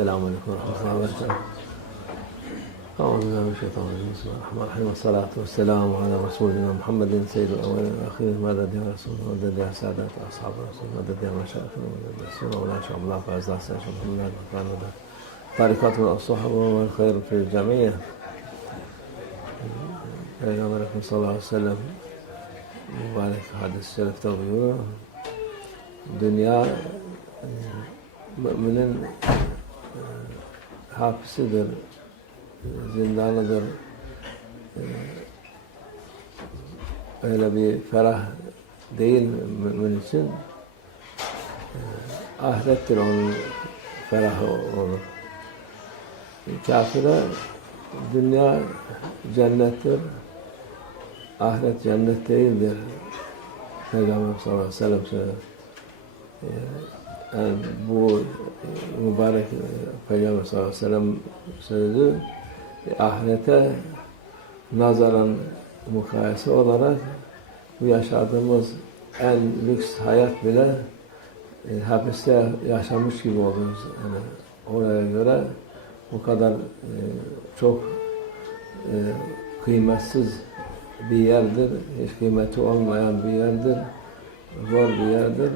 Esselamu Aleyküm ve Rahmetullahi ve Berekatuhu. Euzubillahimineşşeytanirracim. Bismillahirrahmanirrahim. Ve salatu ve selamu ala Resulina Muhammedin seyyidil evvelin ve ahirin. Meded ya Resulü, meded ya Sadat, ashab-ı Resul, meded ya meşâifin, meded ya Sûn, ve la şa'bullah ve azzâ seyyidil evvelin. Tarikatun as-sahabu ve khayru fil cemiyye. Peygamber Efendimiz sallallahu aleyhi ve sellem mübarek hadis-i şerifte buyuruyor. Dünya müminin hapisidir, zindanıdır. Öyle bir ferah değil mümin için. Ahirettir onun ferahı olur. Kafire dünya cennettir, ahiret cennet değildir. Peygamber sallallahu aleyhi ve sellem söylüyor. Yani bu mübarek Peygamber sallallahu aleyhi ve sellem sözü ahirete nazaran mukayese olarak bu yaşadığımız en lüks hayat bile hapiste yaşamış gibi oluyoruz. Yani oraya göre bu kadar çok kıymetsiz bir yerdir, hiç kıymeti olmayan bir yerdir, zor bir yerdir.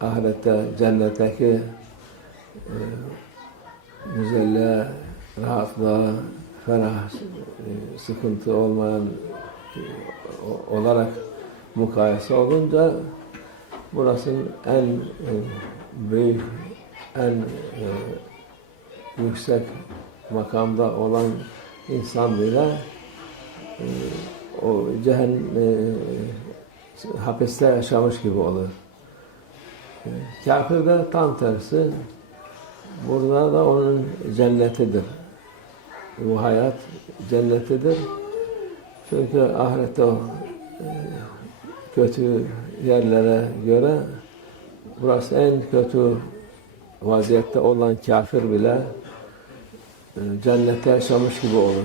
Ahirette, cennetteki güzelliğe, rahatlığa, ferah, sıkıntı olmayan olarak mukayese olunca burasının en büyük, en yüksek makamda olan insan bile o hapiste yaşamış gibi olur. Kafir de tam tersi, burada da onun cennetidir. Bu hayat cennetidir. Çünkü ahirette o kötü yerlere göre burası en kötü vaziyette olan kafir bile cennette yaşamış gibi olur.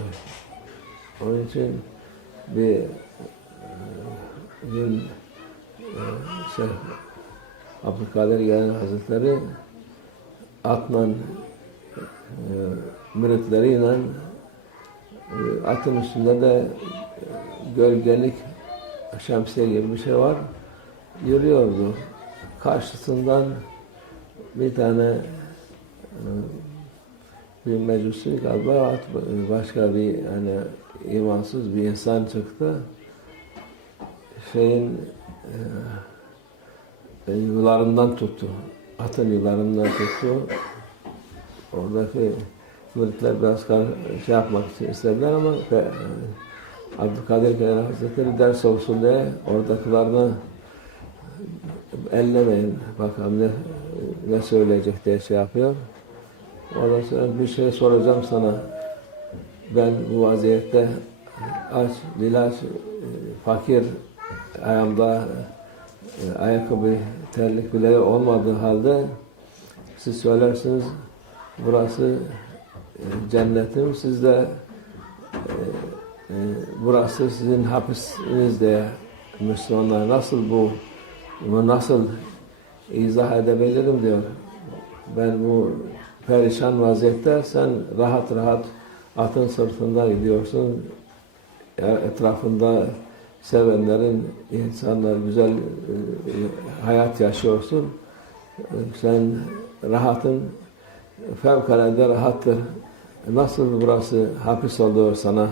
Onun için bir gün Şeyh Abdülkadir Geylani Hazretleri atla müritleriyle atın üstünde de gölgelik şemsiye gibi bir şey var. Yürüyordu. Karşısından bir tane bir mecusi galiba başka bir yani imansız bir insan çıktı. Yularından tuttu. Atın yularından tuttu. Oradaki müritler biraz şey yapmak için istediler ama Abdülkadir Geylani Hazretleri ders olsun diye oradakilerine ellemeyin, bakalım ne söyleyecek diye şey yapıyor. Ondan sonra bir şey soracağım sana. Ben bu vaziyette aç, dilaç, fakir, ayağımda ayakkabı, terlik bile olmadığı halde siz söylersiniz burası cennetim, siz de burası sizin hapisiniz diye Müslümanlar bunu nasıl izah edebilirim diyor. Ben bu perişan vaziyette sen rahat rahat atın sırtında gidiyorsun. Etrafında sevenlerin, insanlar güzel hayat yaşıyorsun. Sen rahatın, fevkalade rahattır. Nasıl burası hapis oluyor sana,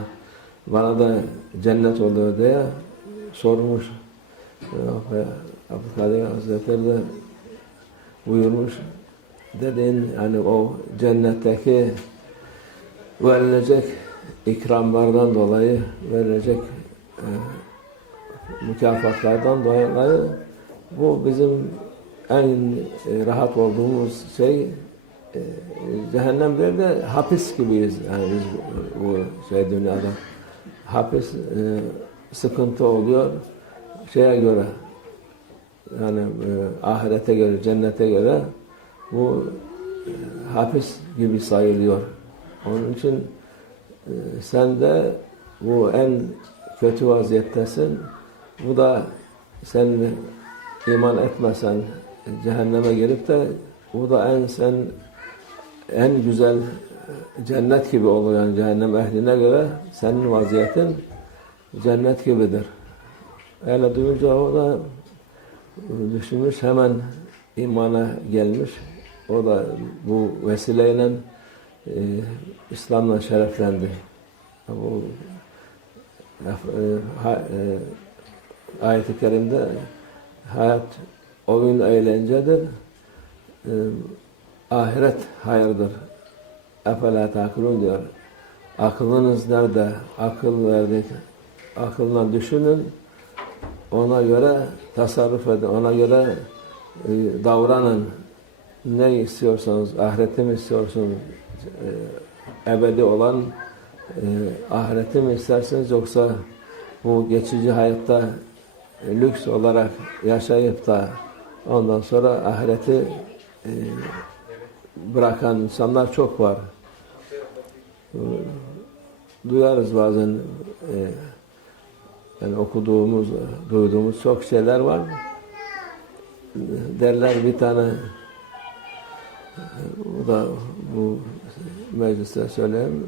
bana da cennet oluyor diye sormuş. Abdülkadir Hazretleri de buyurmuş. Dediğin yani o cennetteki verilecek ikramlardan dolayı, verilecek mükafatlardan dolayı bu bizim en rahat olduğumuz şey. Cehennemde de hapis gibiyiz. Yani biz bu dünyada hapis sıkıntı oluyor şeye göre, yani ahirete göre, cennete göre bu hapis gibi sayılıyor. Onun için sen de bu en kötü vaziyettesin. Bu da sen iman etmesen cehenneme gelip de bu da en sen en güzel cennet gibi olur. Yani cehennem ehline göre senin vaziyetin cennet gibidir. Öyle duyunca o da düşünmüş, hemen imana gelmiş. O da bu vesileyle İslam'la şereflendi. Bu ayet-i kerimde hayat oyun eğlencedir, ahiret hayırdır. Efela takılun diyor. Aklınız nerede? Akıl verdik. Akılla düşünün. Ona göre tasarruf edin. Ona göre davranın. Ne istiyorsanız, ahireti mi istiyorsunuz? Ebedi olan ahireti mi isterseniz, yoksa bu geçici hayatta lüks olarak yaşayıp da ondan sonra ahireti bırakan insanlar çok var. Duyarız bazen, yani okuduğumuz, duyduğumuz çok şeyler var. Derler bir tane, bu da bu mecliste söyleyeyim,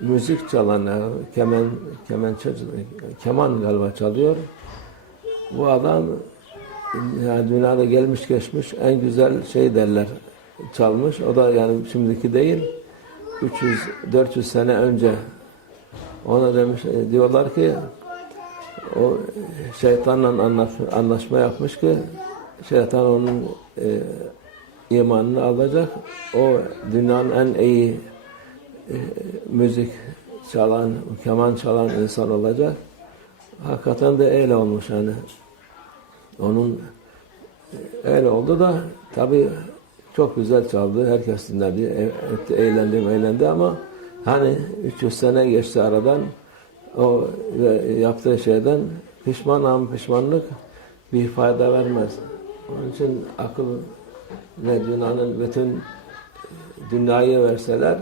müzik çalan, keman galiba çalıyor. Bu adam yani dünyada gelmiş geçmiş en güzel şey derler, çalmış. O da yani şimdiki değil, 300-400 sene önce. Ona demiş, diyorlar ki o şeytanla anlaşma yapmış ki şeytan onun imanını alacak. O dünyanın en iyi müzik çalan, keman çalan insan olacak. Hakikaten de öyle olmuş yani. Onun öyle oldu da tabii çok güzel çaldı. Herkes dinledi, eğlendi ama hani 300 sene geçti aradan, o yaptığı şeyden pişmanlık bir fayda vermez. Onun için akıl ve dünyanın bütün dünyayı verseler,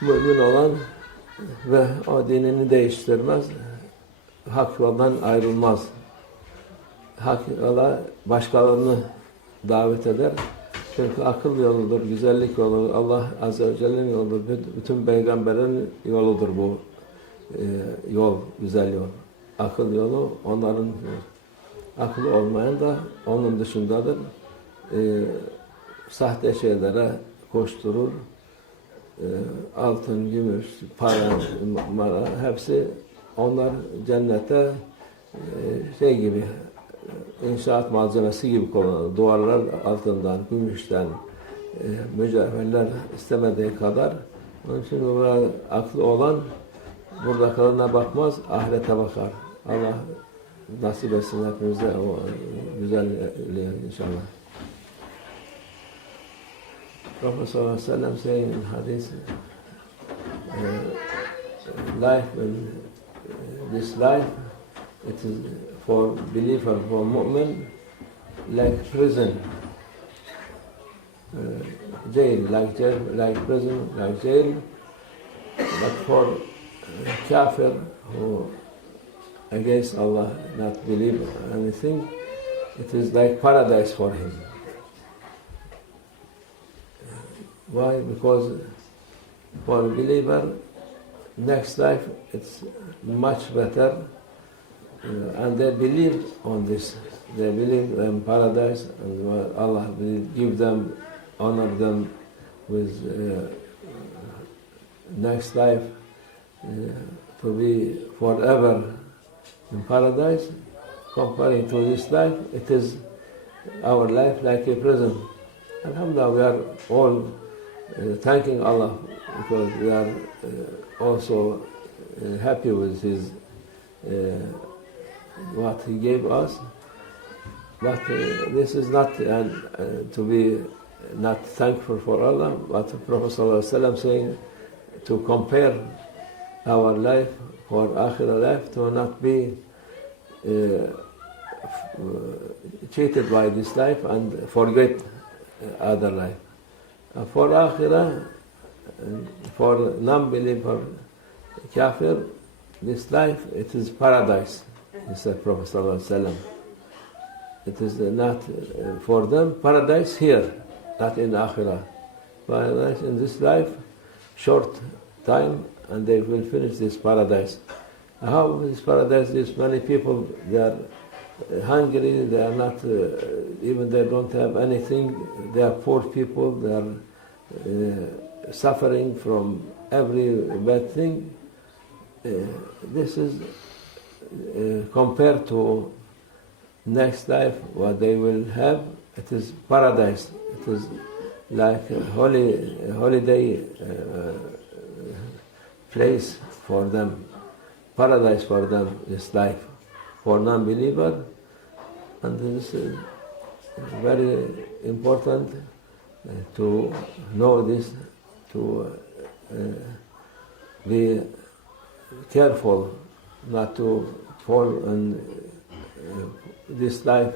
mümin olan ve o dinini değiştirmez, hak yoldan ayrılmaz. Hak yola başkalarını davet eder. Çünkü akıl yoludur, güzellik yoludur, Allah Azze ve Celle'nin yoludur, bütün peygamberlerin yoludur bu yol, güzel yol. Akıl yolu onların, akıllı olmayan da onun dışındadır. Sahte şeylere koşturur. Altın, gümüş, para, hepsi onlar cennete şey gibi, inşaat malzemesi gibi kullanılır. Duvarlar altından, gümüşten, mücevherler istemediği kadar. Onun için burada aklı olan buradakilerine bakmaz, ahirete bakar. Allah nasip etsin hepimize o güzelliği inşallah. Prophet sallallahu aleyhi ve sellem saying in hadith, this life, it is for believer, for mu'min, like prison, jail, like prison, like jail. But for kafir who against Allah not believe anything, it is like paradise for him. Why? Because for a believer, next life it's much better, and they believe on this. They believe in paradise, and Allah will give them, honor them with next life to be forever in paradise. Comparing to this life, it is our life like a prison. Alhamdulillah, we are all thanking Allah because we are also happy with His what He gave us. But this is not to be not thankful for Allah, but Prophet ﷺ saying to compare our life for Akhirah life, to not be cheated by this life and forget other life. For Akhirah, for non-believer kafir, this life, it is paradise, he said Prophet ﷺ. It is not for them paradise here, not in Akhirah. Paradise in this life, short time, and they will finish this paradise. How this paradise is, many people, they are hungry, they are not, even they don't have anything, they are poor people, they are suffering from every bad thing. This is compared to next life, what they will have, it is paradise. It is like a holiday place for them, paradise for them, this life. For non-believer, and this is very important to know this, to be careful not to fall in this life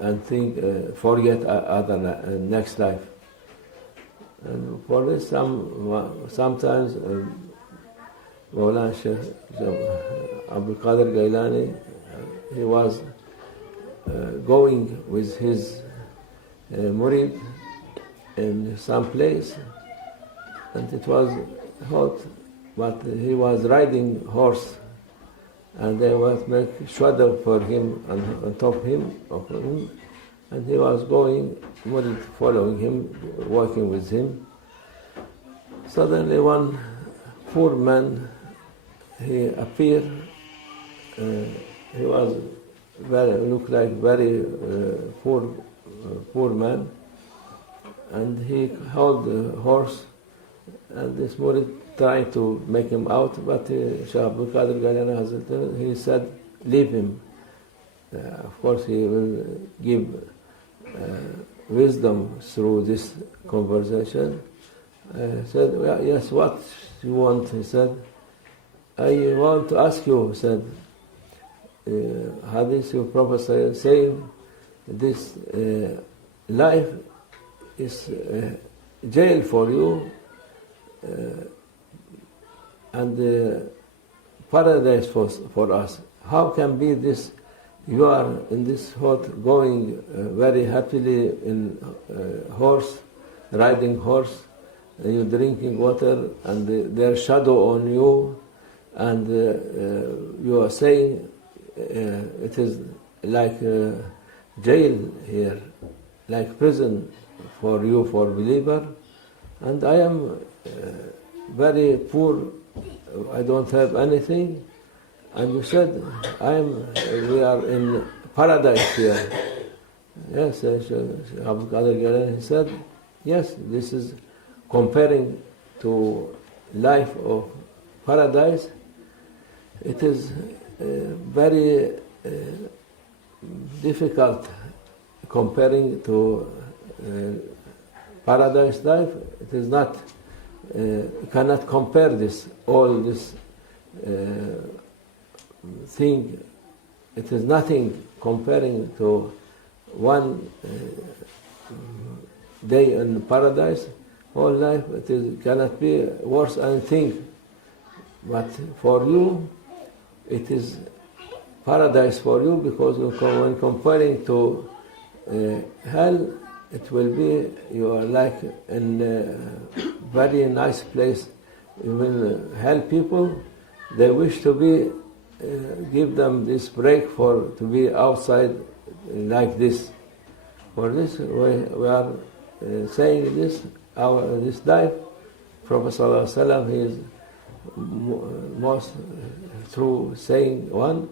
and think, forget other next life. And for this, sometimes Mawlana Shaykh Abdul Qadir Gailani, he was going with his murid in some place, and it was hot, but he was riding horse, and they was make shadow for him and on top of him, and he was going, murid following him, walking with him. Suddenly one poor man, he appeared. He was looked like very poor man, and he held the horse, and this murid tried to make him out, but Shaykh Abdul Qadir Gailani Hazrat, he said, leave him. Of course, he will give wisdom through this conversation. He said, well, yes, what you want? He said, I want to ask you, he said, Hadith, your Prophet saying, this life is jail for you, and paradise for us. How can be this? You are in this hut going very happily in horse, riding horse, and you're drinking water, and there's shadow on you, and you are saying it is like jail here, like prison for you, for believer, and I am very poor, I don't have anything, and you said we are in paradise here. Yes, Abdul Qadir Gailani, he said, yes, this is comparing to life of paradise. It is very difficult comparing to paradise life. It is not, cannot compare this, all this thing. It is nothing comparing to one day in paradise. Whole life, it is, cannot be worse anything. But for you, it is paradise for you, because when comparing to hell, it will be, you are like in a very nice place. You will help people. They wish to be, give them this break for to be outside like this. For this, we are saying this, this life, Prophet ﷺ, he is most true saying one,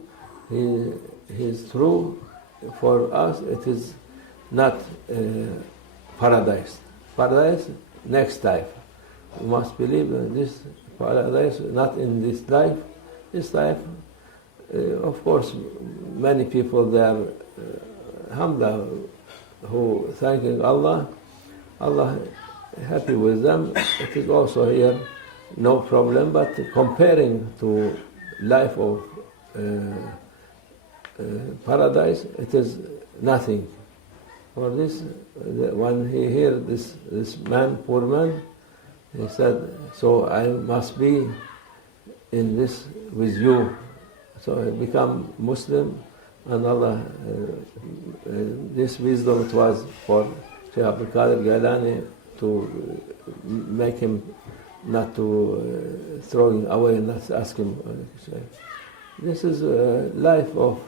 he is true for us, it is not paradise. Paradise, next life. We must believe in this paradise, not in this life. This life, of course, many people, they are alhamdulillah, who thanking Allah, Allah happy with them. It is also here no problem, but comparing to life of paradise, it is nothing. For this, when he heard this man, poor man, he said, so I must be in this with you. So he become Muslim, and Allah, this wisdom it was for Shaykh Abdul Qadir Gailani to make him not to throwing away and not ask him. This is a life of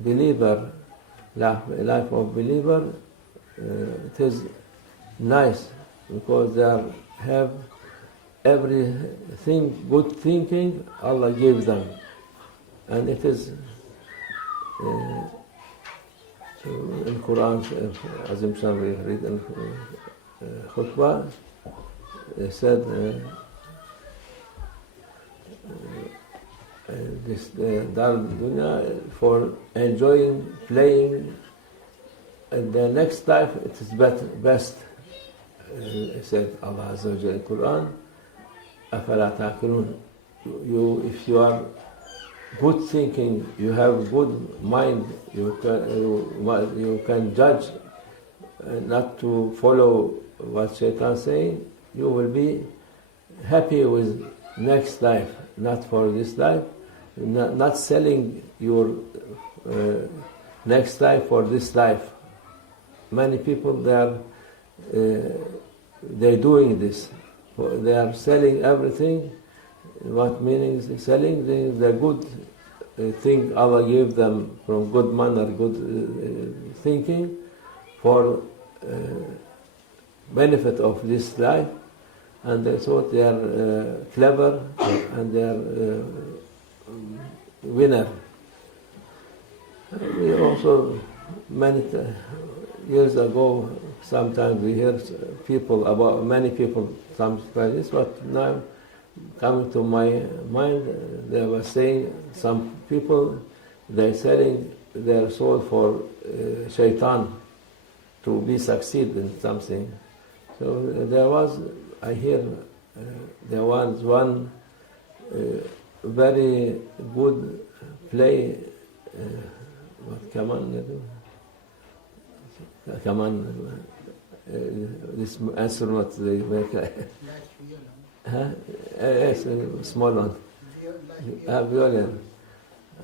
believer, life of believer. It is nice because they have everything, good thinking, Allah gives them. And it is in Quran, Azim Shah, we read in khutbah, they said this Dar Dunya for enjoying, playing, and the next life it is best. Said Allah Azza wa Jalla in Quran, أَفَلَا تَعْقِلُونَ. If you are good thinking, you have good mind, you can judge not to follow what Shaitan is saying, you will be happy with next life, not for this life, not selling your next life for this life. Many people, they're doing this. They are selling everything. What meaning is selling? The good thing Allah gave them from good manner, good thinking, for benefit of this life, and they thought they are clever and they are winner. We also many years ago, sometimes we hear people about many people sometimes this, but now coming to my mind, they were saying some people they're selling their soul for Shaitan to be succeed in something. So there was, I hear, there was one very good play. What kaman, this instrument they make. Yes, small one. Violin.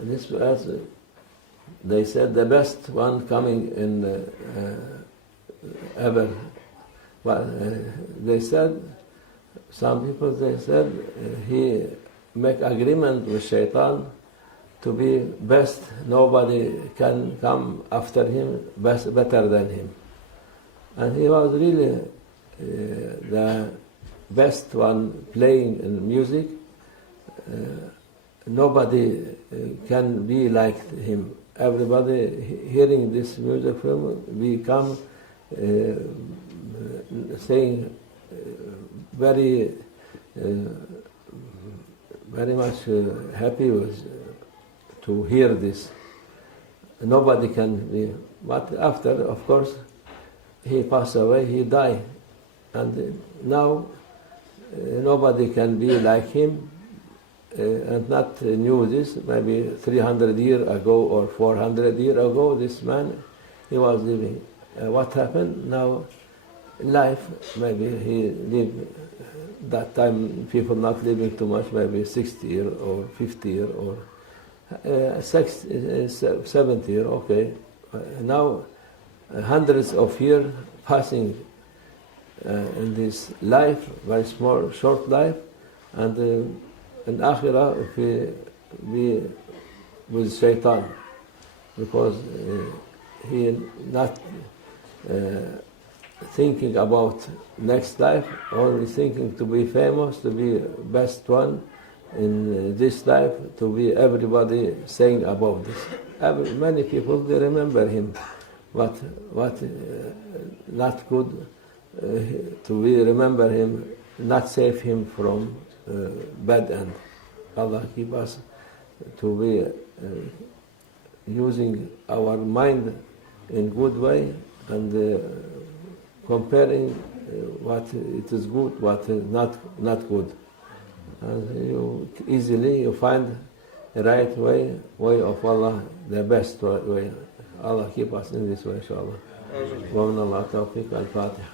This they said the best one coming in ever. Well, they said, some people they said he make agreement with Shaitan to be best. Nobody can come after him better than him. And he was really the best one playing in music. Nobody can be like him. Everybody hearing this music from him, we come saying very much happy with to hear this. Nobody can be. But after, of course, he passed away, he died. And now nobody can be like him and not knew this. Maybe 300 years ago or 400 years ago, this man, he was living. What happened now? Life, maybe he lived that time, people not living too much, maybe 60 years or 50 years or 70 years, okay. Now hundreds of years passing in this life, very small, short life, and in Akhirah we with Shaitan, because he not thinking about next life, only thinking to be famous, to be best one in this life, to be everybody saying about this. Many people, they remember him, but what not good to be remember him, not save him from bad end. Allah keep us to be using our mind in good way and comparing what it is good, what is not good. And you easily find the right way of Allah, the best way. Allah keep us in this way, inshallah. Wa min Allah tawfiq al-Fatiha.